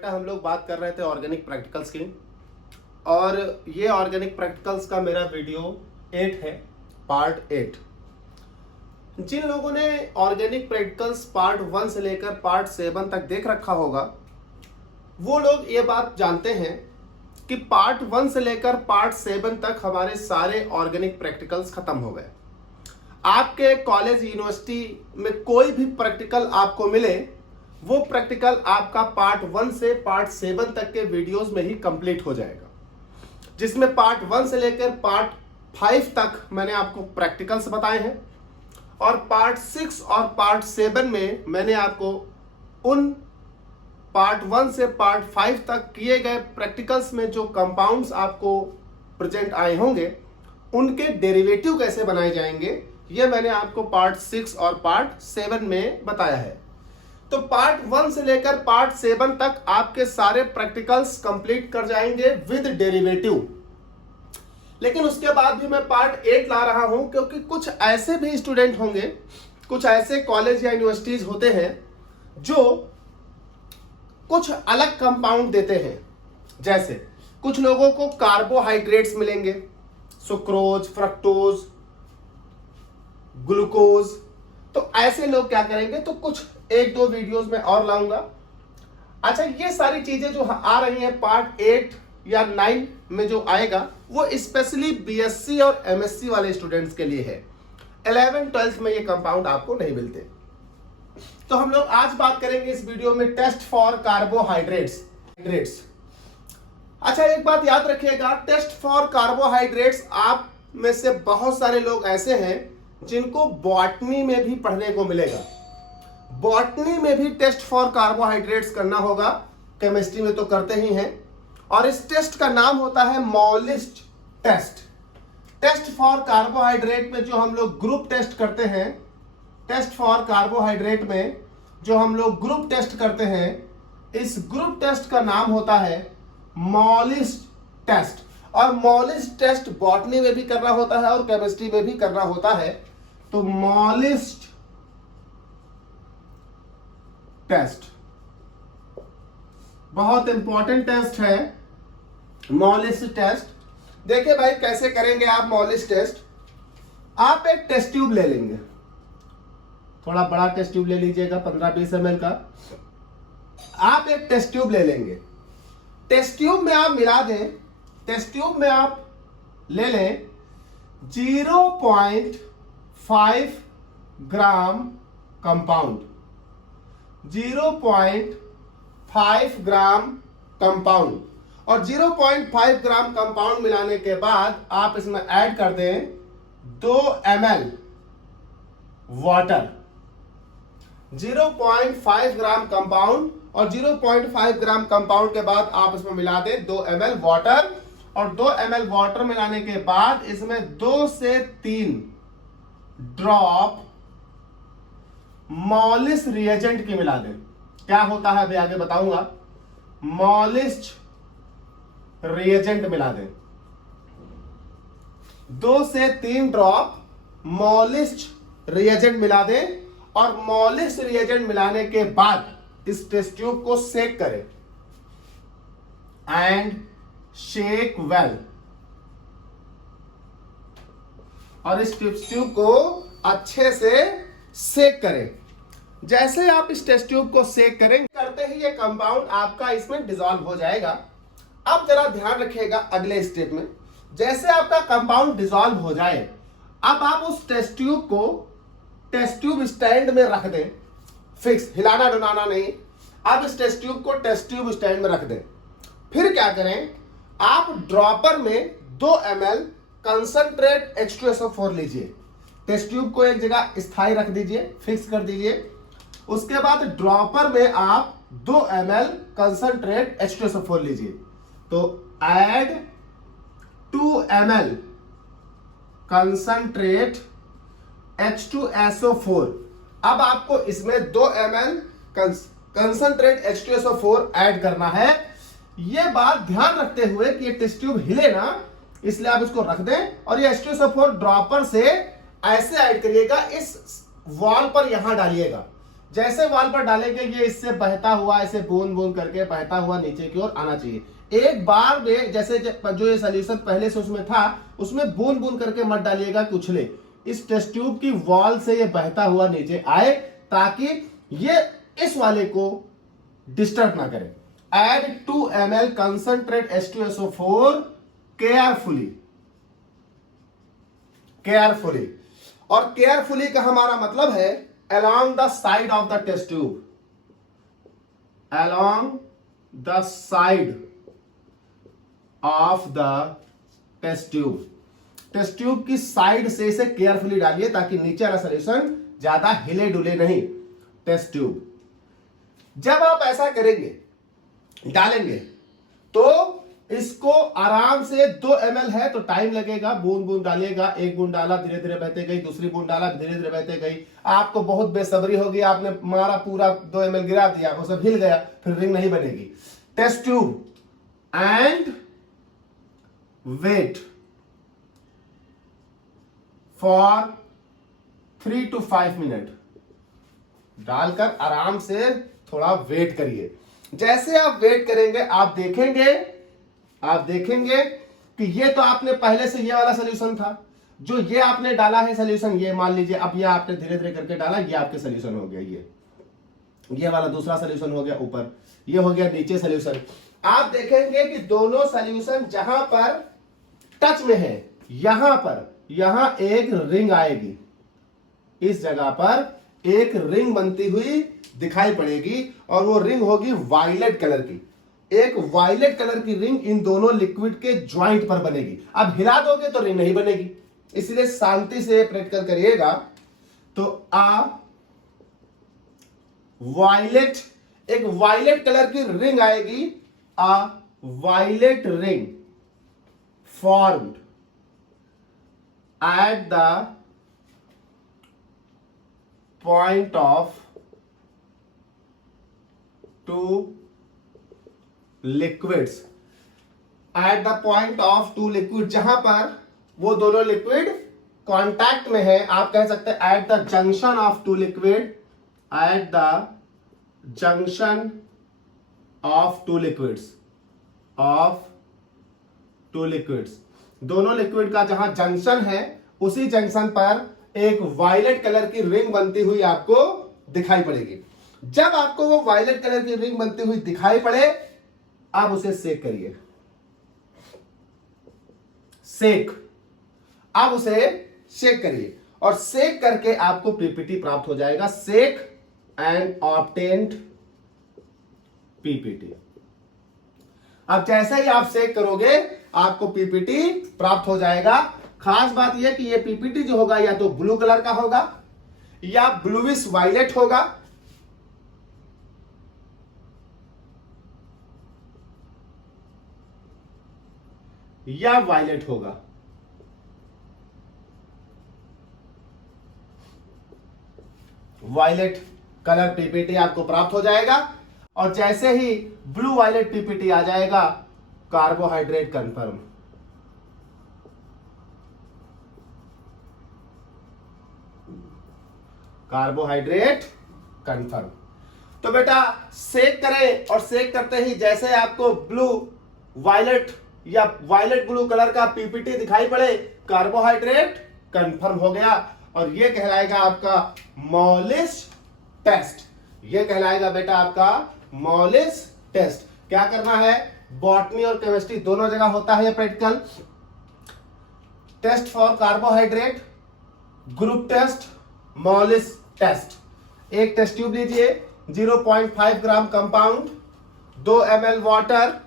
बेटा हम लोग बात कर रहे थे ऑर्गेनिक प्रैक्टिकल्स की और ये ऑर्गेनिक प्रैक्टिकल्स का मेरा वीडियो 8 है, पार्ट 8। जिन लोगों ने ऑर्गेनिक प्रैक्टिकल्स पार्ट 1 से लेकर पार्ट 7 तक देख रखा होगा वो लोग ये बात जानते हैं कि पार्ट 1 से लेकर पार्ट 7 तक हमारे सारे ऑर्गेनिक प्रैक्टिकल्स खत्म हो गए। आपके कॉलेज यूनिवर्सिटी में कोई भी प्रैक्टिकल आपको मिले वो प्रैक्टिकल आपका पार्ट 1 से पार्ट 7 तक के वीडियोस में ही कंप्लीट हो जाएगा, जिसमें पार्ट 1 से लेकर पार्ट 5 तक मैंने आपको प्रैक्टिकल्स बताए हैं और पार्ट 6 और पार्ट 7 में मैंने आपको उन पार्ट 1 से पार्ट 5 तक किए गए प्रैक्टिकल्स में जो कंपाउंड्स आपको प्रेजेंट आए होंगे उनके डेरिवेटिव कैसे बनाए जाएंगे ये मैंने आपको पार्ट 6 और पार्ट 7 में बताया है। तो पार्ट 1 से लेकर पार्ट 7 तक आपके सारे प्रैक्टिकल्स कंप्लीट कर जाएंगे विद डेरिवेटिव। लेकिन उसके बाद भी मैं पार्ट 8 ला रहा हूं क्योंकि कुछ ऐसे भी स्टूडेंट होंगे, कुछ ऐसे कॉलेज या यूनिवर्सिटीज होते हैं जो कुछ अलग कंपाउंड देते हैं। जैसे कुछ लोगों को कार्बोहाइड्रेट्स मिलेंगे, सुक्रोज, फ्रक्टोज, ग्लूकोज। तो ऐसे लोग क्या करेंगे, तो कुछ एक दो वीडियोस में और लाऊंगा। अच्छा, ये सारी चीजें जो आ रही हैं पार्ट 8 या 9 में जो आएगा वो स्पेशली बीएससी और एमएससी वाले स्टूडेंट्स के लिए है। 11th 12th में ये कंपाउंड आपको नहीं मिलते। तो हम लोग आज बात करेंगे इस वीडियो में टेस्ट फॉर कार्बोहाइड्रेट्स। अच्छा, एक बात याद रखिएगा, टेस्ट फॉर कार्बोहाइड्रेट्स आप में से बहुत सारे लोग ऐसे हैं जिनको बॉटनी में भी पढ़ने को मिलेगा। बॉटनी में भी टेस्ट फॉर कार्बोहाइड्रेट्स करना होगा, केमिस्ट्री में तो करते ही हैं। और इस टेस्ट का नाम होता है मॉलिस्ट टेस्ट। टेस्ट फॉर कार्बोहाइड्रेट में जो हम लोग ग्रुप टेस्ट करते हैं, टेस्ट फॉर कार्बोहाइड्रेट में जो हम लोग ग्रुप टेस्ट करते हैं, इस ग्रुप टेस्ट का नाम होता है मॉलिस्ट टेस्ट। और मॉलिस्ट टेस्ट बॉटनी में भी करना होता है और केमिस्ट्री में भी करना होता है। तो मॉलिस्ट टेस्ट बहुत इंपॉर्टेंट टेस्ट है, मॉलिस्ट टेस्ट। देखिए भाई कैसे करेंगे आप मॉलिस्ट टेस्ट। आप एक टेस्ट ट्यूब ले लेंगे, थोड़ा बड़ा टेस्ट ट्यूब ले लीजिएगा 15-20 ml का। आप एक टेस्ट ट्यूब ले लेंगे, टेस्ट ट्यूब में आप मिला दें, टेस्ट ट्यूब में आप ले लें 0.5 ग्राम कंपाउंड, 0.5 ग्राम कंपाउंड। और 0.5 ग्राम कंपाउंड मिलाने के बाद आप इसमें ऐड कर दें 2 ml वाटर। 0.5 ग्राम कंपाउंड और 0.5 ग्राम कंपाउंड के बाद आप इसमें मिला दें 2 ml वाटर। और 2 ml वाटर मिलाने के बाद इसमें 2 से 3 ड्रॉप मॉलिस्ट रिएजेंट की मिला दें। क्या होता है अभी आगे बताऊंगा। मॉलिस्ट रिएजेंट मिला दें, 2 से 3 ड्रॉप मॉलिस्ट रिएजेंट मिला दें। और मॉलिस्ट रिएजेंट मिलाने के बाद इस टेस्ट ट्यूब को शेक करें एंड शेक वेल। और इस टेस्ट ट्यूब को अच्छे से शेक करें। जैसे आप इस टेस्ट ट्यूब को शेक करेंगे, करते ही ये कंपाउंड आपका इसमें डिसॉल्व हो जाएगा। अब जरा ध्यान रखिएगा अगले स्टेप में, जैसे आपका कंपाउंड डिसॉल्व हो जाए, अब आप उस टेस्ट ट्यूब को टेस्ट ट्यूब स्टैंड में रख दें, फिक्स, हिलाना डुलाना नहीं। अब इस टेस्ट ट्यूब को टेस्ट ट्यूब स्टैंड में रख दें। फिर क्या करें, आप ड्रॉपर में 2 ml कंसंट्रेट H2SO4 लीजिए, टेस्ट ट्यूब को एक जगह स्थायी रख दीजिए, फिक्स कर दीजिए। उसके बाद ड्रॉपर में आप 2 ml कंसंट्रेट H2SO4 लीजिए। तो ऐड 2 ml कंसंट्रेट H2SO4। अब आपको इसमें 2 ml कंसंट्रेट H2SO4 ऐड करना है। यह बात ध्यान रखते हुए कि ये टेस्ट ट्यूब हिले ना, इसलिए आप इसको रख दें और ये H2SO4 ड्रॉपर से ऐसे ऐड करिएगा, इस वॉल पर यहां डालिएगा। जैसे वॉल पर डालेंगे ये इससे बहता हुआ, ऐसे बूंद बूंद करके बहता हुआ नीचे की ओर आना चाहिए। एक बार में जैसे जो ये सोल्यूशन पहले से उसमें था, उसमें बूंद बूंद करके मत डालिएगा, उछले। इस टेस्ट ट्यूब की वॉल से ये बहता हुआ नीचे आए, ताकि ये इस वाले को डिस्टर्ब ना करे। Add 2 ml concentrate H2SO4 carefully। और केयरफुली का हमारा मतलब है along the side of the test tube, along the side of the test tube। Test tube की साइड से इसे केयरफुली डालिए, ताकि नीचे वाला सॉल्यूशन ज्यादा हिले डुले नहीं। टेस्ट ट्यूब जब आप ऐसा करेंगे, डालेंगे, तो इसको आराम से 2 ml है तो टाइम लगेगा, बूंद बूंद डालिएगा। एक बूंद डाला, धीरे धीरे बहते गई, दूसरी बूंद डाला, धीरे धीरे बहते गई। आपको बहुत बेसब्री होगी, आपने मारा पूरा 2 ml गिरा दिया, वो सब हिल गया, फिर रिंग नहीं बनेगी। Test tube and wait for 3 to 5 minute. डालकर आराम से थोड़ा वेट करिए। जैसे आप वेट करेंगे, आप देखेंगे कि ये तो आपने पहले से ये वाला सोल्यूशन था, जो ये आपने डाला है सोल्यूशन, ये मान लीजिए अब ये आपने धीरे धीरे करके डाला, ये आपके सोल्यूशन हो गया। ये वाला दूसरा सोल्यूशन हो गया ऊपर, ये हो गया नीचे सोल्यूशन। आप देखेंगे कि दोनों सोल्यूशन जहां पर टच में है, यहां एक रिंग आएगी, इस जगह पर एक रिंग बनती हुई दिखाई पड़ेगी, और वो रिंग होगी वायलेट कलर की। एक वायलेट कलर की रिंग इन दोनों लिक्विड के ज्वाइंट पर बनेगी। अब हिला दोगे तो रिंग नहीं बनेगी, इसलिए शांति से प्रैक्टिकल करिएगा। तो एक वायलेट कलर की रिंग आएगी, a violet ring formed at the point of 2 liquids, at the point of 2 liquid, जहां पर वो दोनों लिक्विड कांटेक्ट में है। आप कह सकते हैं at the junction of 2 liquid, at the junction of 2 liquids, दोनों लिक्विड का जहां जंक्शन है, उसी जंक्शन पर एक वायलेट कलर की रिंग बनती हुई आपको दिखाई पड़ेगी। जब आपको वो वायलेट कलर की रिंग बनती हुई दिखाई पड़े, आप उसे सेक करिए। आप उसे सेक करिए, और सेक करके आपको पीपीटी प्राप्त हो जाएगा। सेक एंड ऑब्टेन्ड पीपीटी। अब जैसे ही आप सेक करोगे, आपको पीपीटी प्राप्त हो जाएगा। खास बात यह कि यह पीपीटी जो होगा, या तो ब्लू कलर का होगा, या ब्लूइश वायलेट होगा, या वायलेट होगा। वायलेट कलर पीपीटी आपको प्राप्त हो जाएगा, और जैसे ही ब्लू वायलेट पीपीटी आ जाएगा, कार्बोहाइड्रेट कंफर्म। Carbohydrate confirm. तो बेटा सेक करें, और सेक करते ही जैसे आपको ब्लू वायलेट या वायलेट ब्लू कलर का पीपीटी दिखाई पड़े, कार्बोहाइड्रेट कंफर्म हो गया। और यह कहलाएगा आपका मॉलिस टेस्ट। यह कहलाएगा बेटा आपका मॉलिस टेस्ट। क्या करना है, बॉटनी और केमिस्ट्री दोनों जगह होता है practical. Test for carbohydrate, group test, Molisch test. एक टेस्ट ट्यूब लीजिए, 0.5 ग्राम कंपाउंड, 2 ml वाटर,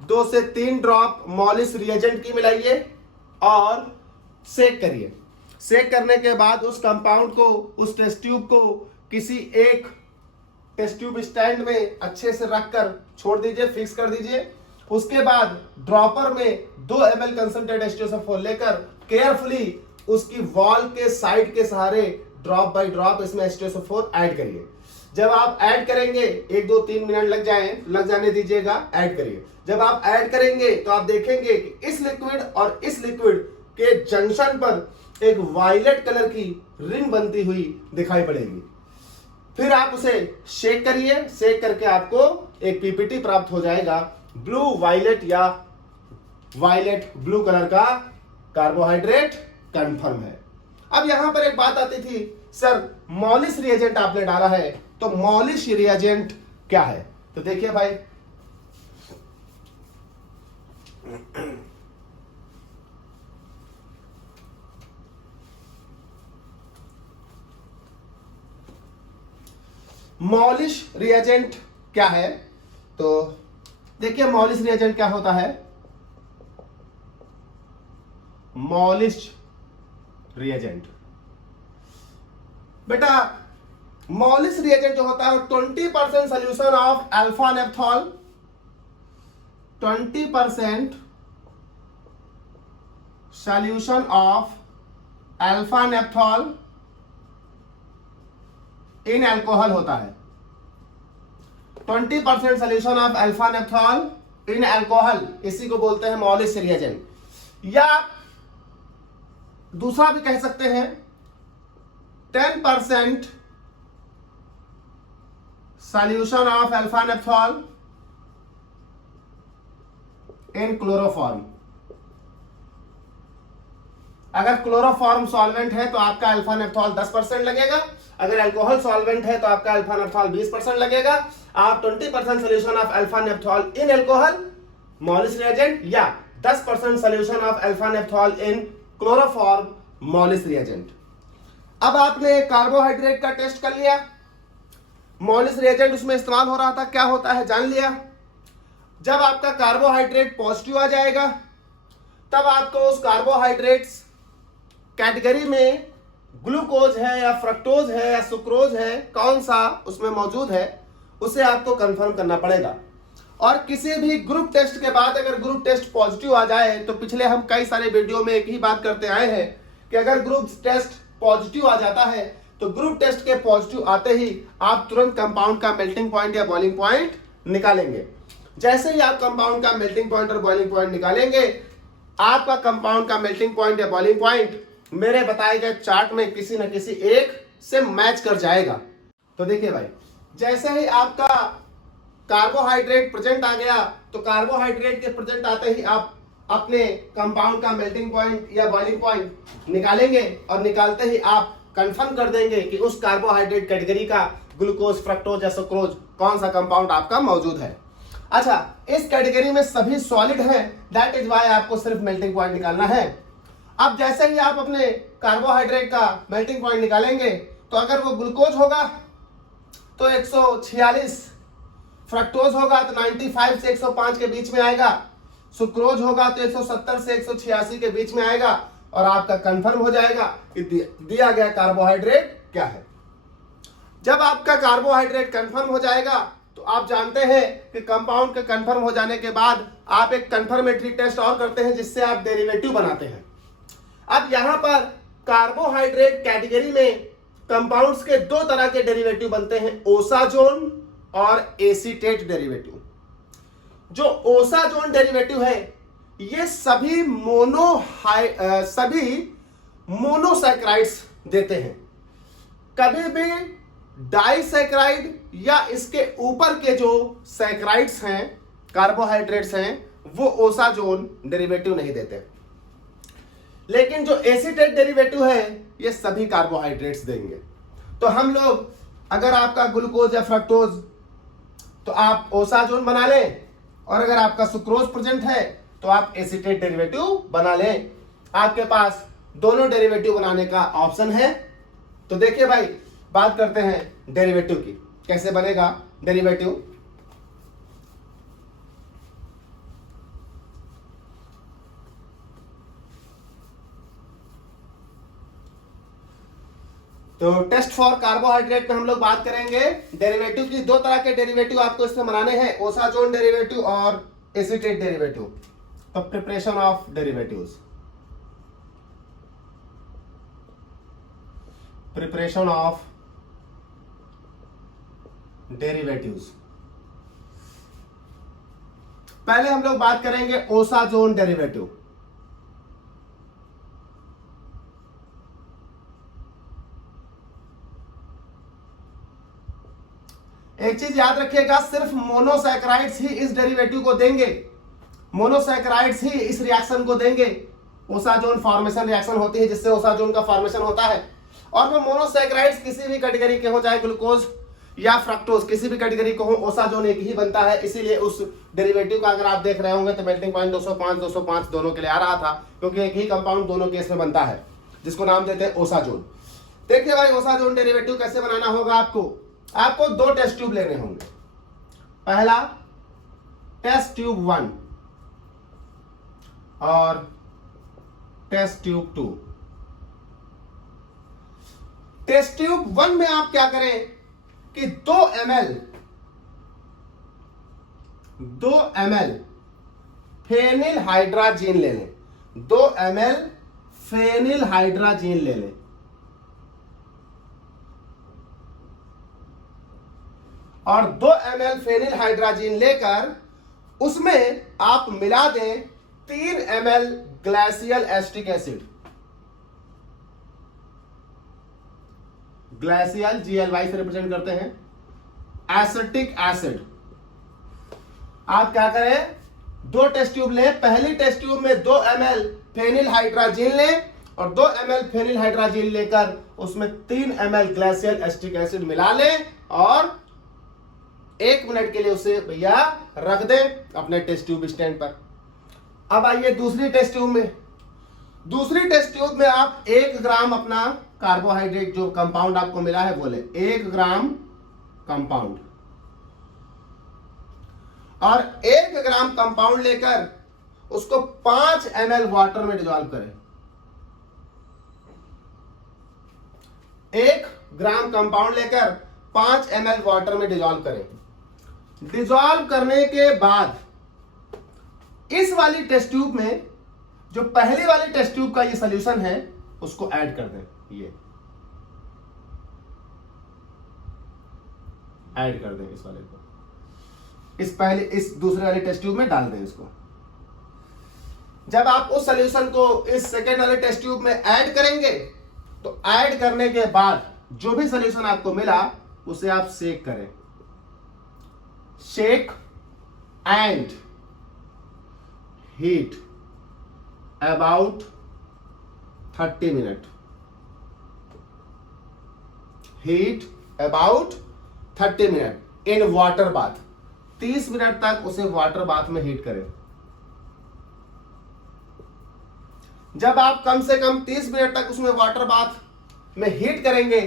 2 से 3 ड्रॉप मॉलिस रिएजेंट की मिलाइए, और सेक करिए। सेक करने के बाद उस कंपाउंड को, उस टेस्ट ट्यूब को किसी एक टेस्ट ट्यूब स्टैंड में अच्छे से रखकर छोड़ दीजिए, फिक्स कर दीजिए। उसके बाद ड्रॉपर में 2 ml कंसंट्रेट H2SO4 लेकर केयरफुली उसकी वॉल के साइड के सहारे ड्रॉप बाय ड्रॉप इसमें H2SO4 ऐड करिए। जब आप ऐड करेंगे, 1 2 3 मिनट लग जाने दीजिएगा, ऐड करिए। जब आप ऐड करेंगे तो आप देखेंगे कि इस लिक्विड और इस लिक्विड के जंक्शन पर एक वायलेट कलर की रिंग बनती हुई दिखाई पड़ेगी। फिर आप उसे शेक करिए, शेक करके आपको एक पीपीटी प्राप्त हो जाएगा। ब्लू वायलेट या वायलेट ब्लू कलर का कार्बोहाइड्रेट कंफर्म है। अब यहां पर एक बात आती थी, सर मॉलिश रिएजेंट आपने डाला है, तो मॉलिश रिएजेंट क्या है? तो देखिए भाई, मॉलिश रिएजेंट क्या है? तो देखिए मॉलिश रिएजेंट क्या होता है। मॉलिश रिएजेंट, बेटा मॉलिश रिएजेंट जो होता है 20% solution of alpha नेप्थॉल, 20% solution of alpha नेप्थॉल in alcohol होता है। 20% solution of alpha नेप्थॉल in alcohol, इसी को बोलते हैं मॉलिश रिएजेंट। या दूसरा भी कह सकते हैं 10% solution of alpha नेप्थॉल in chloroform. अगर क्लोरोफॉर्म सॉल्वेंट है तो आपका अल्फा नेप्थॉल 10% लगेगा, अगर अल्कोहल सॉल्वेंट है तो आपका अल्फा नेप्थॉल 20% लगेगा। आप 20% solution of alpha नेप्थॉल in alcohol Molisch reagent, या 10% solution of alpha नेप्थॉल in chloroform Molisch reagent. अब आपने कार्बोहाइड्रेट का टेस्ट कर लिया, मॉलिश रिएजेंट उसमें इस्तेमाल हो रहा था, क्या होता है जान लिया। जब आपका कार्बोहाइड्रेट पॉजिटिव आ जाएगा, तब आपको उस कार्बोहाइड्रेट्स कैटेगरी में ग्लूकोज है या फ्रक्टोज है या सुक्रोज है, कौन सा उसमें मौजूद है, उसे आपको कंफर्म करना पड़ेगा। और किसी भी ग्रुप टेस्ट के बाद अगर ग्रुप टेस्ट पॉजिटिव आ जाए, तो पिछले हम कई सारे वीडियो में एक ही बात करते आए हैं कि अगर ग्रुप टेस्ट पॉजिटिव आ जाता है, तो ग्रुप टेस्ट के पॉजिटिव आते ही आप तुरंत कंपाउंड का मेल्टिंग पॉइंट या बॉइलिंग पॉइंट निकालेंगे। जैसे ही आप कंपाउंड का मेल्टिंग पॉइंट और बॉइलिंग पॉइंट निकालेंगे, आपका कंपाउंड का मेल्टिंग पॉइंट या बॉइलिंग पॉइंट मेरे बताए गए चार्ट में किसी न किसी एक से मैच कर जाएगा। तो देखिए भाई, जैसे ही आपका कार्बोहाइड्रेट प्रेजेंट आ गया, तो कार्बोहाइड्रेट के प्रेजेंट आते ही आप अपने कंपाउंड का मेल्टिंग पॉइंट या बॉइलिंग पॉइंट निकालेंगे, और निकालते ही आप कंफर्म कर देंगे कि उस कार्बोहाइड्रेट कैटेगरी का ग्लूकोज, फ्रक्टोज या सुक्रोज कौन सा कंपाउंड आपका मौजूद है। अच्छा, इस कैटेगरी में सभी सॉलिड है, दैट इज वाई आपको सिर्फ मेल्टिंग पॉइंट निकालना है। अब जैसे ही आप अपने कार्बोहाइड्रेट का मेल्टिंग पॉइंट निकालेंगे, तो अगर वो ग्लूकोज होगा तो 146, फ्रक्टोज होगा तो 95 से 105 के बीच में आएगा, सुक्रोज होगा तो 170 से 186 के बीच में आएगा, और आपका कंफर्म हो जाएगा कि दिया गया कार्बोहाइड्रेट क्या है। जब आपका कार्बोहाइड्रेट कंफर्म हो जाएगा, तो आप जानते हैं कि कंपाउंड के कंफर्म हो जाने के बाद आप एक कंफर्मेटरी टेस्ट और करते हैं, जिससे आप डेरिवेटिव बनाते हैं। अब यहां पर कार्बोहाइड्रेट कैटेगरी में कंपाउंड्स के दो तरह के डेरिवेटिव बनते हैं, ओसाजोन और एसीटेट डेरिवेटिव। जो ओसाजोन डेरिवेटिव है, ये सभी मोनोसैकराइड्स देते हैं। कभी भी डाइसैकराइड या इसके ऊपर के जो सैकराइड्स हैं, कार्बोहाइड्रेट्स हैं, वो ओसाजोन डेरिवेटिव नहीं देते। लेकिन जो एसीटेट डेरिवेटिव है, ये सभी कार्बोहाइड्रेट्स देंगे। तो हम लोग, अगर आपका ग्लूकोज या फ्रक्टोज, तो आप ओसाजोन बना लें, और अगर आपका सुक्रोज प्रेजेंट है तो आप एसीटेट डेरिवेटिव बना लें। आपके पास दोनों डेरिवेटिव बनाने का ऑप्शन है। तो देखिए भाई, बात करते हैं डेरिवेटिव की, कैसे बनेगा डेरिवेटिव। तो टेस्ट फॉर कार्बोहाइड्रेट में हम लोग बात करेंगे डेरिवेटिव की। दो तरह के डेरिवेटिव आपको इसमें बनाने हैं, ओसाजोन डेरिवेटिव और एसीटेट डेरिवेटिव। तो preparation of derivatives, preparation of derivatives. पहले हम लोग बात करेंगे ओसाजोन डेरिवेटिव। एक चीज याद रखिएगा, सिर्फ मोनोसैकेराइड्स ही इस डेरिवेटिव को देंगे, मोनोसैकेराइड्स ही इस रिएक्शन को देंगे। ओसाजोन फॉर्मेशन रिएक्शन होती है जिससे ओसाजोन का फॉर्मेशन होता है, और वो मोनोसैकेराइड्स किसी भी कैटेगरी के हो, चाहे ग्लूकोज या फ्रक्टोज किसी भी कैटेगरी को हो, ओसाजोन एक ही बनता है। इसीलिए उस डेरिवेटिव का अगर आप देख रहे होंगे तो मेल्टिंग पॉइंट 205 दोनों के लिए आ रहा था, क्योंकि एक ही कंपाउंड दोनों केस में बनता है, जिसको नाम देते हैं ओसाजोन। देखिए भाई, ओसाजोन डेरिवेटिव कैसे बनाना होगा आपको दो टेस्ट ट्यूब लेने होंगे। पहला टेस्ट ट्यूब 1 और टेस्ट ट्यूब 2। टेस्ट ट्यूब 1 में आप क्या करें कि 2 ml फेनिल हाइड्राजीन ले लें, 2 ml फेनिल हाइड्राजीन ले लें, और 2 ml फेनिल हाइड्राजीन लेकर उसमें आप मिला दें 3 ml glacial acetic acid. ग्लाइसियल GLY से रिप्रेजेंट करते हैं एसिटिक एसिड। आप क्या करें, 2 टेस्ट ट्यूब लें। पहली टेस्ट ट्यूब में 2 ml फेनिल हाइड्राजीन लें, और 2 ml फेनिल हाइड्राजीन लेकर उसमें 3 ml ग्लाइसियल एसिटिक एसिड मिला लें, और 1 मिनट के लिए उसे भैया रख दें अपने टेस्ट ट्यूब स्टैंड पर। अब आइए दूसरी टेस्ट ट्यूब में। दूसरी टेस्ट ट्यूब में आप 1 ग्राम अपना कार्बोहाइड्रेट जो कंपाउंड आपको मिला है वो ले, 1 ग्राम कंपाउंड, और 1 ग्राम कंपाउंड लेकर उसको 5 ml वाटर में डिसॉल्व करें। 1 ग्राम कंपाउंड लेकर 5 ml वाटर में डिसॉल्व करें। डिसॉल्व करने के बाद इस वाली टेस्ट ट्यूब में जो पहली वाली टेस्ट ट्यूब का ये सॉल्यूशन है उसको ऐड कर दें। ये ऐड कर दें इस वाले को, इस दूसरे वाले टेस्ट ट्यूब में डाल दें इसको। जब आप उस सॉल्यूशन को इस सेकेंड वाले टेस्ट ट्यूब में ऐड करेंगे तो ऐड करने के बाद जो भी सॉल्यूशन आपको मिला उसे आप शेक करें। Shake and heat about 30 minute. Heat about 30 minute in water bath. 30 minute तक उसे वाटर बाथ में हीट करें। जब आप कम से कम 30 मिनट तक उसमें वाटर बाथ में हीट करेंगे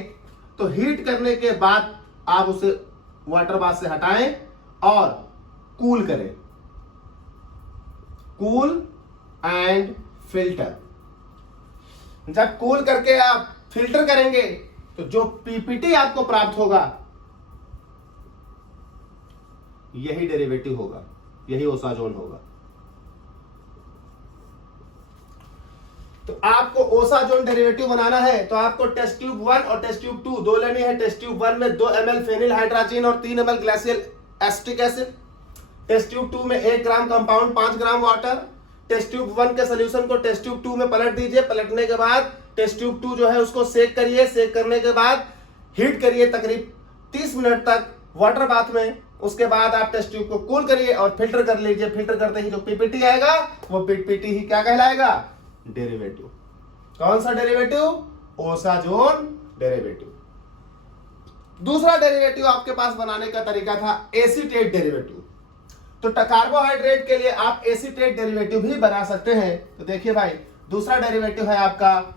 तो हीट करने के बाद आप उसे वाटर बाथ से हटाएं और कूल करें। Cool and filter. जब कूल करके आप फिल्टर करेंगे तो जो पीपीटी आपको प्राप्त होगा यही डेरिवेटिव होगा, यही ओसाजोन होगा। तो आपको ओसाजोन डेरिवेटिव बनाना है तो आपको टेस्ट ट्यूब 1 और टेस्ट ट्यूब 2 दो लेनी है। टेस्ट ट्यूब 1 में 2 ml फेनिल हाइड्राजीन और 3 ml glacial acetic acid. Test tube 2 में 1 gram compound 5 gram water. Test tube 1 के सोल्यूशन को टेस्ट ट्यूब 2 में पलट दीजिए। पलटने के बाद टेस्ट ट्यूब 2 जो है उसको सेक करिए। सेक करने के बाद हीट करिए तकरीब 30 मिनट तक वाटर बाथ में। उसके बाद आप टेस्ट ट्यूब को कूल करिए और फिल्टर कर लीजिए। फिल्टर करते ही जो पीपीटी आएगा वो पीपीटी ही क्या कहलाएगा? डेरिवेटिव। कौन सा डेरिवेटिव? Osazone derivative. दूसरा डेरिवेटिव आपके पास बनाने का तरीका था एसीटेट डेरिवेटिव। तो कार्बोहाइड्रेट के लिए आप एसीटेट डेरिवेटिव भी बना सकते हैं। तो देखिए भाई, दूसरा डेरिवेटिव है आपका,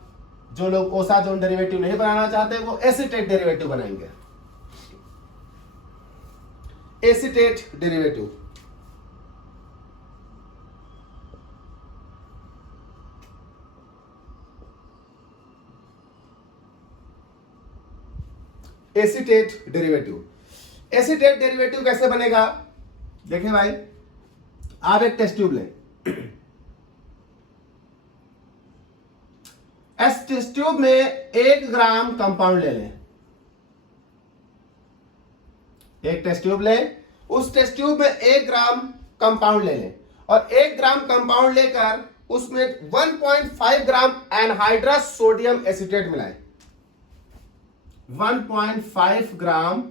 जो लोग ओसाजोन डेरिवेटिव नहीं बनाना चाहते वो एसीटेट डेरिवेटिव बनाएंगे। Acetate derivative acetate derivative. Acetate derivative कैसे बनेगा? देखिए भाई, आप एक टेस्ट ट्यूब लें। इस टेस्ट ट्यूब में 1 ग्राम कंपाउंड ले लें। एक टेस्ट ट्यूब लें, उस टेस्ट ट्यूब में 1 ग्राम कंपाउंड ले लें और 1 ग्राम कंपाउंड लेकर उसमें 1.5 ग्राम एनहाइड्रस सोडियम एसीटेट मिलाएं। 1.5 ग्राम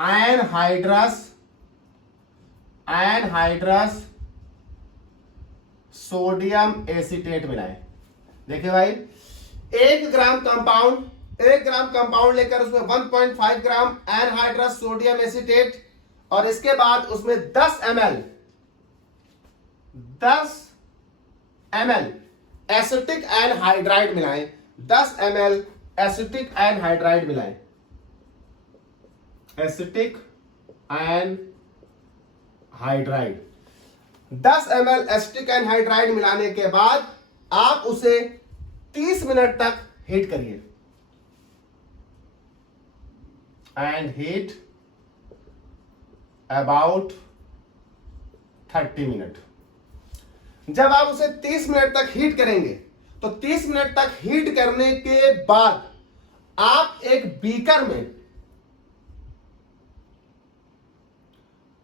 एनहाइड्रस सोडियम एसीटेट मिलाएं। देखिए भाई, 1 ग्राम कंपाउंड लेकर उसमें 1.5 ग्राम एनहाइड्रस सोडियम एसीटेट और इसके बाद उसमें 10 ml एसिटिक एनहाइड्राइड मिलाएं। 10 ml एसिटिक एनहाइड्राइड मिलाएं। Acetic anhydride 10 ml acetic anhydride मिलाने के बाद आप उसे 30 मिनट तक हीट करिए एंड हीट अबाउट 30 मिनट। जब आप उसे 30 मिनट तक हीट करेंगे तो 30 मिनट तक हीट करने के बाद आप एक बीकर में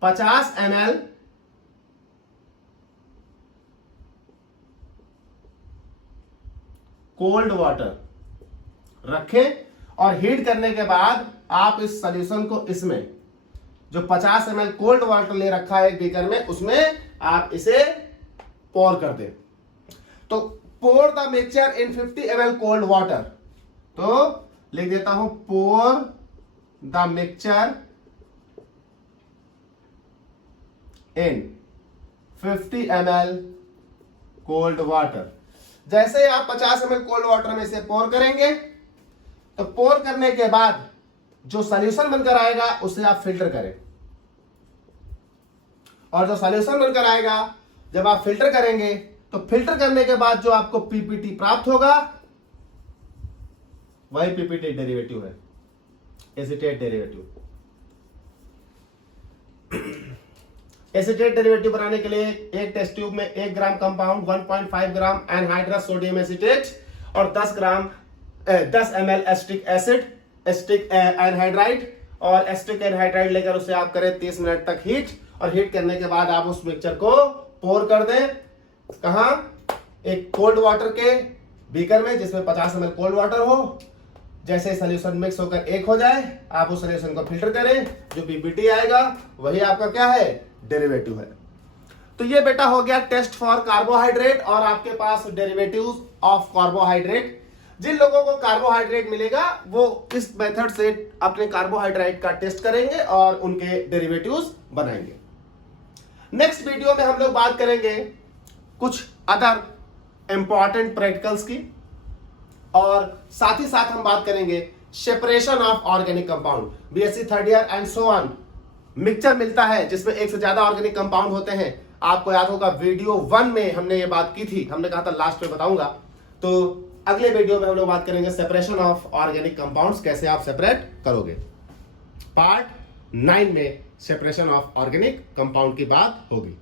50 ml कोल्ड वाटर रखें और हीट करने के बाद आप इस सॉल्यूशन को इसमें जो 50 ml कोल्ड वाटर ले रखा है एक बीकर में, उसमें आप इसे पोर कर दें। तो pour the mixture in 50 ml cold water, तो लिख देता हूं pour the mixture in 50 ml cold water. जैसे आप 50 ml कोल्ड वाटर में से पोर करेंगे तो पोर करने के बाद जो सॉल्यूशन बनकर आएगा उसे आप फिल्टर करें और जो सॉल्यूशन बनकर आएगा जब आप फिल्टर करेंगे तो फिल्टर करने के बाद जो आपको पीपीटी प्राप्त होगा वही पीपीटी डेरिवेटिव है, एसीटेट डेरिवेटिव। एसीटेट डेरिवेटिव बनाने के लिए एक टेस्ट ट्यूब में 1 ग्राम कंपाउंड, 1.5 ग्राम एनहाइड्रस सोडियम एसीटेट और 10 ml acetic acid, acetic anhydride और एसिटिक एनहाइड्राइड लेकर उसे आप करें 30 मिनट तक हीट और हीट करने के बाद आप उस मिक्सचर को पोर कर दें। कहां? एक कोल्ड वाटर के बीकर में जिसमें 50 ml कोल्ड वाटर हो। जैसे सॉल्यूशन मिक्स होकर एक हो जाए आप उस सॉल्यूशन को फिल्टर करें, जो पीपीटी आएगा वही आपका क्या है, डेरिवेटिव है। तो ये बेटा हो गया टेस्ट फॉर कार्बोहाइड्रेट और आपके पास डेरिवेटिव्स ऑफ कार्बोहाइड्रेट। जिन लोगों को कार्बोहाइड्रेट मिलेगा वो इस मेथड से अपने कार्बोहाइड्रेट का टेस्ट करेंगे और उनके डेरिवेटिव्स बनाएंगे। नेक्स्ट वीडियो में हम लोग बात करेंगे कुछ अदर इंपॉर्टेंट प्रैक्टिकल्स की और साथ ही साथ हम बात करेंगे separation of organic compound. BSc third year and so on mixture मिलता है जिसमें एक से ज्यादा ऑर्गेनिक कंपाउंड होते हैं। आपको याद होगा वीडियो 1 में हमने ये बात की थी, हमने कहा था लास्ट में बताऊंगा। तो अगले वीडियो में हम लोग बात करेंगे सेपरेशन ऑफ ऑर्गेनिक कंपाउंड्स, कैसे आप सेपरेट करोगे। पार्ट 9 में सेपरेशन ऑफ ऑर्गेनिक कंपाउंड की बात होगी।